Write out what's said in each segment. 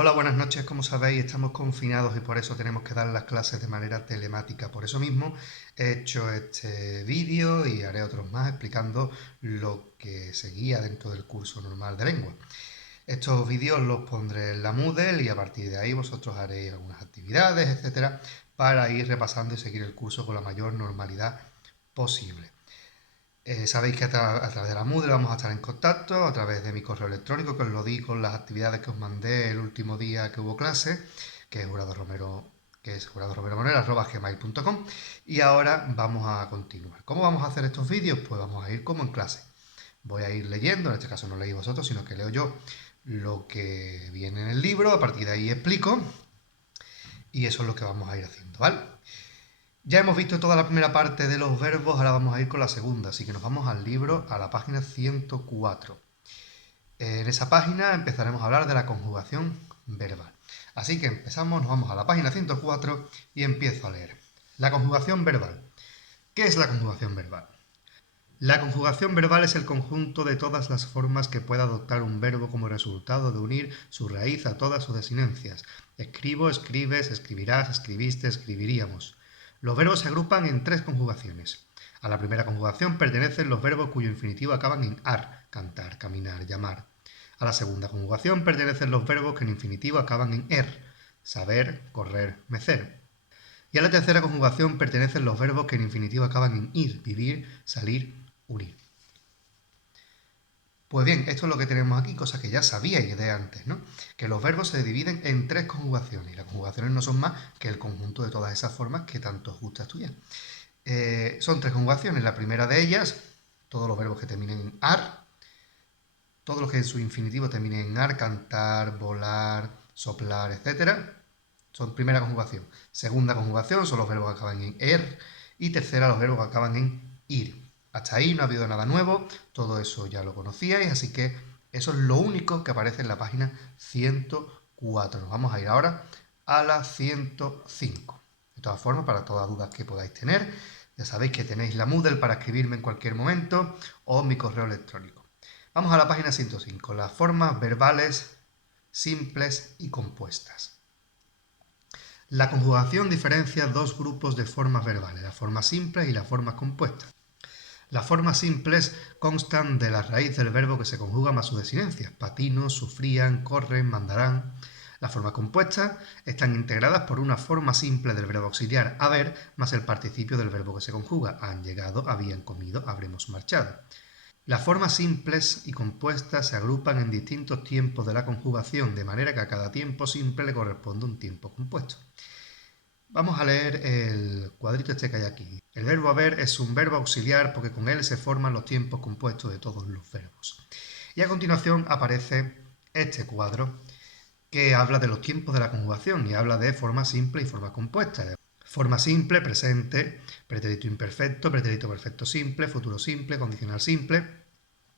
Hola, buenas noches. Como sabéis, estamos confinados y por eso tenemos que dar las clases de manera telemática. Por eso mismo he hecho este vídeo y haré otros más explicando lo que seguía dentro del curso normal de lengua. Estos vídeos los pondré en la Moodle y a partir de ahí vosotros haréis algunas actividades, etcétera, para ir repasando y seguir el curso con la mayor normalidad posible. Sabéis que a través de la Moodle vamos a estar en contacto, a través de mi correo electrónico, que os lo di con las actividades que os mandé el último día que hubo clase, que es juradoromero@gmail.com. Y ahora vamos a continuar. ¿Cómo vamos a hacer estos vídeos? Pues vamos a ir como en clase. Voy a ir leyendo, en este caso no leéis vosotros, sino que leo yo lo que viene en el libro, a partir de ahí explico, y eso es lo que vamos a ir haciendo, ¿vale? Ya hemos visto toda la primera parte de los verbos, ahora vamos a ir con la segunda, así que nos vamos al libro, a la página 104. En esa página empezaremos a hablar de la conjugación verbal. Así que empezamos, nos vamos a la página 104 y empiezo a leer. La conjugación verbal. ¿Qué es la conjugación verbal? La conjugación verbal es el conjunto de todas las formas que pueda adoptar un verbo como resultado de unir su raíz a todas sus desinencias. Escribo, escribes, escribirás, escribiste, escribiríamos. Los verbos se agrupan en tres conjugaciones. A la primera conjugación pertenecen los verbos cuyo infinitivo acaban en ar, cantar, caminar, llamar. A la segunda conjugación pertenecen los verbos que en infinitivo acaban en er, saber, correr, mecer. Y a la tercera conjugación pertenecen los verbos que en infinitivo acaban en ir, vivir, salir, unir. Pues bien, esto es lo que tenemos aquí, cosas que ya sabíais de antes, ¿no? Que los verbos se dividen en tres conjugaciones, y las conjugaciones no son más que el conjunto de todas esas formas que tanto os gusta estudiar. Son tres conjugaciones, la primera de ellas, todos los verbos que terminen en ar, todos los que en su infinitivo terminen en ar, cantar, volar, soplar, etc. Son primera conjugación. Segunda conjugación son los verbos que acaban en er, y tercera los verbos que acaban en ir. Hasta ahí no ha habido nada nuevo, todo eso ya lo conocíais, así que eso es lo único que aparece en la página 104. Nos vamos a ir ahora a la 105. De todas formas, para todas dudas que podáis tener, ya sabéis que tenéis la Moodle para escribirme en cualquier momento o mi correo electrónico. Vamos a la página 105, las formas verbales simples y compuestas. La conjugación diferencia dos grupos de formas verbales, las formas simples y las formas compuestas. Las formas simples constan de la raíz del verbo que se conjuga más sus desinencias, patino, sufrían, corren, mandarán. Las formas compuestas están integradas por una forma simple del verbo auxiliar haber más el participio del verbo que se conjuga, han llegado, habían comido, habremos marchado. Las formas simples y compuestas se agrupan en distintos tiempos de la conjugación, de manera que a cada tiempo simple le corresponde un tiempo compuesto. Vamos a leer el cuadrito este que hay aquí. El verbo haber es un verbo auxiliar porque con él se forman los tiempos compuestos de todos los verbos. Y a continuación aparece este cuadro que habla de los tiempos de la conjugación y habla de forma simple y forma compuesta. Forma simple, presente, pretérito imperfecto, pretérito perfecto simple, futuro simple, condicional simple.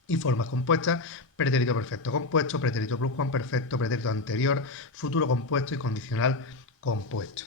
Y formas compuestas, pretérito perfecto compuesto, pretérito pluscuamperfecto, pretérito anterior, futuro compuesto y condicional compuesto.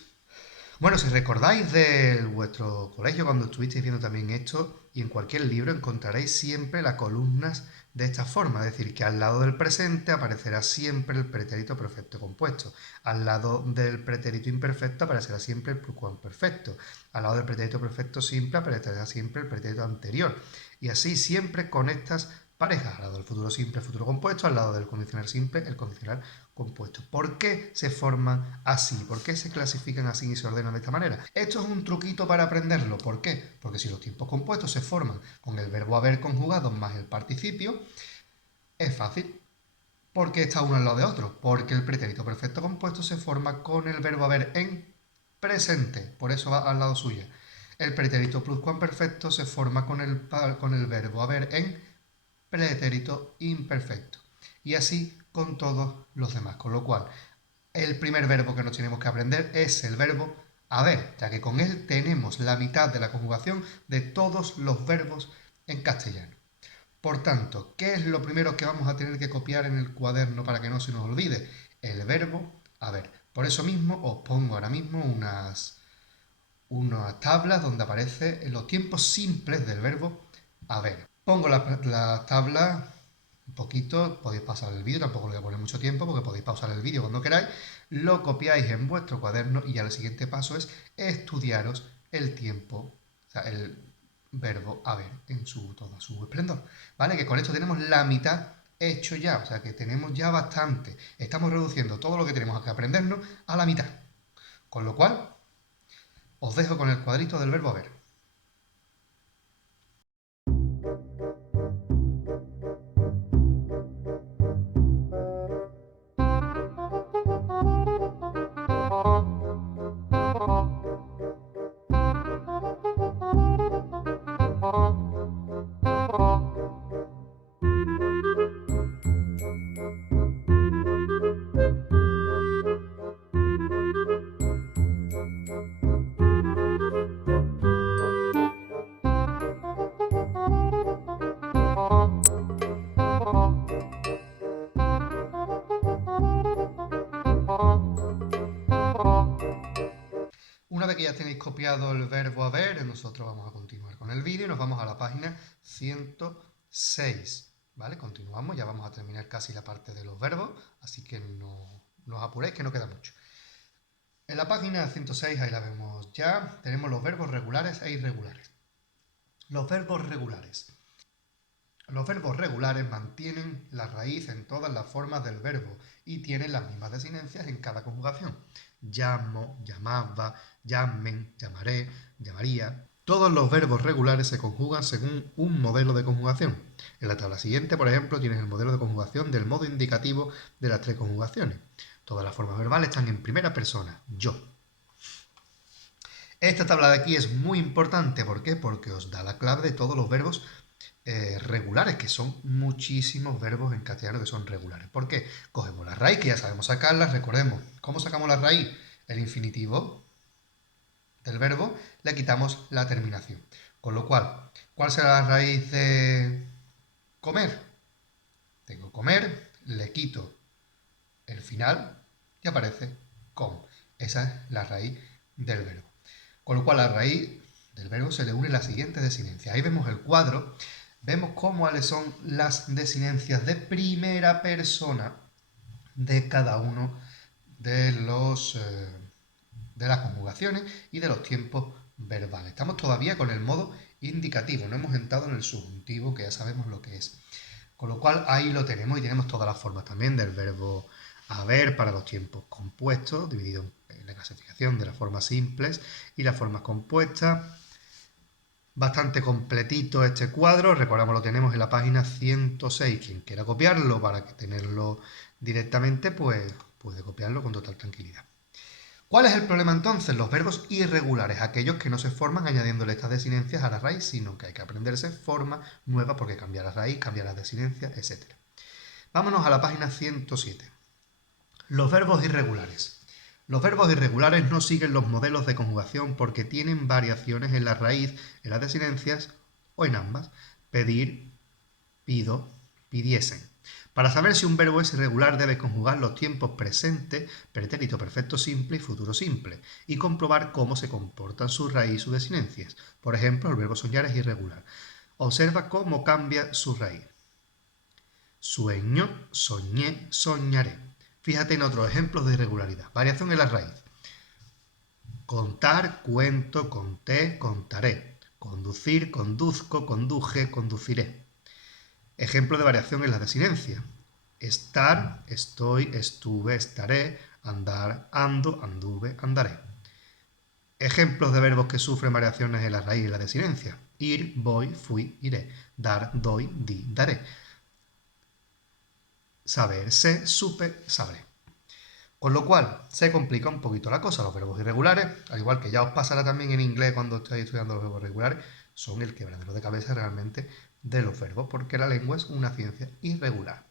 Bueno, si recordáis de vuestro colegio cuando estuvisteis viendo también esto, y en cualquier libro encontraréis siempre las columnas de esta forma, es decir, que al lado del presente aparecerá siempre el pretérito perfecto compuesto, al lado del pretérito imperfecto aparecerá siempre el pluscuamperfecto, al lado del pretérito perfecto simple aparecerá siempre el pretérito anterior, y así siempre con estas parejas, al lado del futuro simple, el futuro compuesto, al lado del condicional simple, el condicional compuesto. ¿Por qué se forman así? ¿Por qué se clasifican así y se ordenan de esta manera? Esto es un truquito para aprenderlo. ¿Por qué? Porque si los tiempos compuestos se forman con el verbo haber conjugado más el participio, es fácil. ¿Por qué está uno al lado de otro? Porque el pretérito perfecto compuesto se forma con el verbo haber en presente, por eso va al lado suyo. El pretérito pluscuamperfecto se forma con el verbo haber en pretérito imperfecto. Y así con todos los demás. Con lo cual, el primer verbo que nos tenemos que aprender es el verbo haber, ya que con él tenemos la mitad de la conjugación de todos los verbos en castellano. Por tanto, ¿qué es lo primero que vamos a tener que copiar en el cuaderno para que no se nos olvide? El verbo haber. Por eso mismo os pongo ahora mismo unas tablas donde aparecen los tiempos simples del verbo haber. Pongo las tablas un poquito, podéis pausar el vídeo, tampoco le voy a poner mucho tiempo porque podéis pausar el vídeo cuando queráis, lo copiáis en vuestro cuaderno y ya el siguiente paso es estudiaros el tiempo, o sea, el verbo haber en todo su esplendor, ¿vale? Que con esto tenemos la mitad hecho ya, o sea que tenemos ya bastante. Estamos reduciendo todo lo que tenemos que aprendernos a la mitad. Con lo cual, os dejo con el cuadrito del verbo haber. Una vez que ya tenéis copiado el verbo haber, nosotros vamos a continuar con el vídeo y nos vamos a la página 106. ¿Vale? Continuamos, ya vamos a terminar casi la parte de los verbos, así que no os apuréis que no queda mucho. En la página 106, ahí la vemos ya, tenemos los verbos regulares e irregulares. Los verbos regulares. Los verbos regulares mantienen la raíz en todas las formas del verbo y tienen las mismas desinencias en cada conjugación. Llamo, llamaba, llamen, llamaré, llamaría. Todos los verbos regulares se conjugan según un modelo de conjugación. En la tabla siguiente, por ejemplo, tienes el modelo de conjugación del modo indicativo de las tres conjugaciones. Todas las formas verbales están en primera persona, yo. Esta tabla de aquí es muy importante, ¿por qué? Porque os da la clave de todos los verbos regulares, que son muchísimos verbos en castellano que son regulares. ¿Por qué? Cogemos la raíz, que ya sabemos sacarla, recordemos, ¿cómo sacamos la raíz? El infinitivo del verbo, le quitamos la terminación. Con lo cual, ¿cuál será la raíz de comer? Tengo comer, le quito el final y aparece com. Esa es la raíz del verbo. Con lo cual, a la raíz del verbo se le une la siguiente desinencia. Ahí vemos el cuadro. Vemos cuáles son las desinencias de primera persona de cada uno de las conjugaciones y de los tiempos verbales. Estamos todavía con el modo indicativo, no hemos entrado en el subjuntivo, que ya sabemos lo que es. Con lo cual ahí lo tenemos y tenemos todas las formas también del verbo haber para los tiempos compuestos, dividido en la clasificación de las formas simples y las formas compuestas. Bastante completito este cuadro, recordamos lo tenemos en la página 106. Quien quiera copiarlo para tenerlo directamente, pues puede copiarlo con total tranquilidad. ¿Cuál es el problema entonces? Los verbos irregulares, aquellos que no se forman añadiéndole estas desinencias a la raíz, sino que hay que aprenderse forma nueva porque cambia la raíz, cambia las desinencias, etc. Vámonos a la página 107. Los verbos irregulares. Los verbos irregulares no siguen los modelos de conjugación porque tienen variaciones en la raíz, en las desinencias o en ambas. Pedir, pido, pidiesen. Para saber si un verbo es irregular debe conjugar los tiempos presente, pretérito perfecto simple y futuro simple y comprobar cómo se comportan su raíz y sus desinencias. Por ejemplo, el verbo soñar es irregular. Observa cómo cambia su raíz. Sueño, soñé, soñaré. Fíjate en otros ejemplos de irregularidad. Variación en la raíz. Contar, cuento, conté, contaré. Conducir, conduzco, conduje, conduciré. Ejemplo de variación en la desinencia. Estar, estoy, estuve, estaré. Andar, ando, anduve, andaré. Ejemplos de verbos que sufren variaciones en la raíz y en la desinencia. Ir, voy, fui, iré. Dar, doy, di, daré. Saber, sé, supe, sabré. Con lo cual, se complica un poquito la cosa. Los verbos irregulares, al igual que ya os pasará también en inglés cuando estáis estudiando los verbos regulares, son el quebradero de cabeza realmente de los verbos, porque la lengua es una ciencia irregular.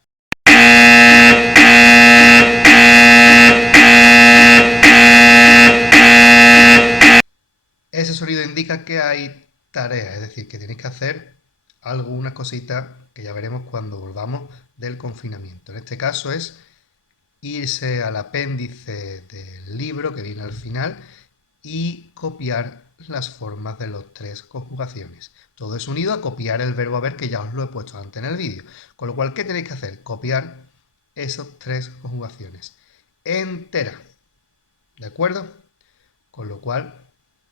Ese sonido indica que hay tarea, es decir, que tenéis que hacer algunas cositas que ya veremos cuando volvamos del confinamiento. En este caso es irse al apéndice del libro que viene al final y copiar las formas de las tres conjugaciones. Todo es unido a copiar el verbo haber, que ya os lo he puesto antes en el vídeo. Con lo cual, ¿qué tenéis que hacer? Copiar esas tres conjugaciones enteras. ¿De acuerdo? Con lo cual,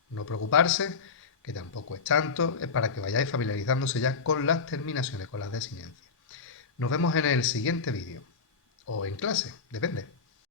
no preocuparse, que tampoco es tanto, es para que vayáis familiarizándose ya con las terminaciones, con las desinencias. Nos vemos en el siguiente vídeo, o en clase, depende.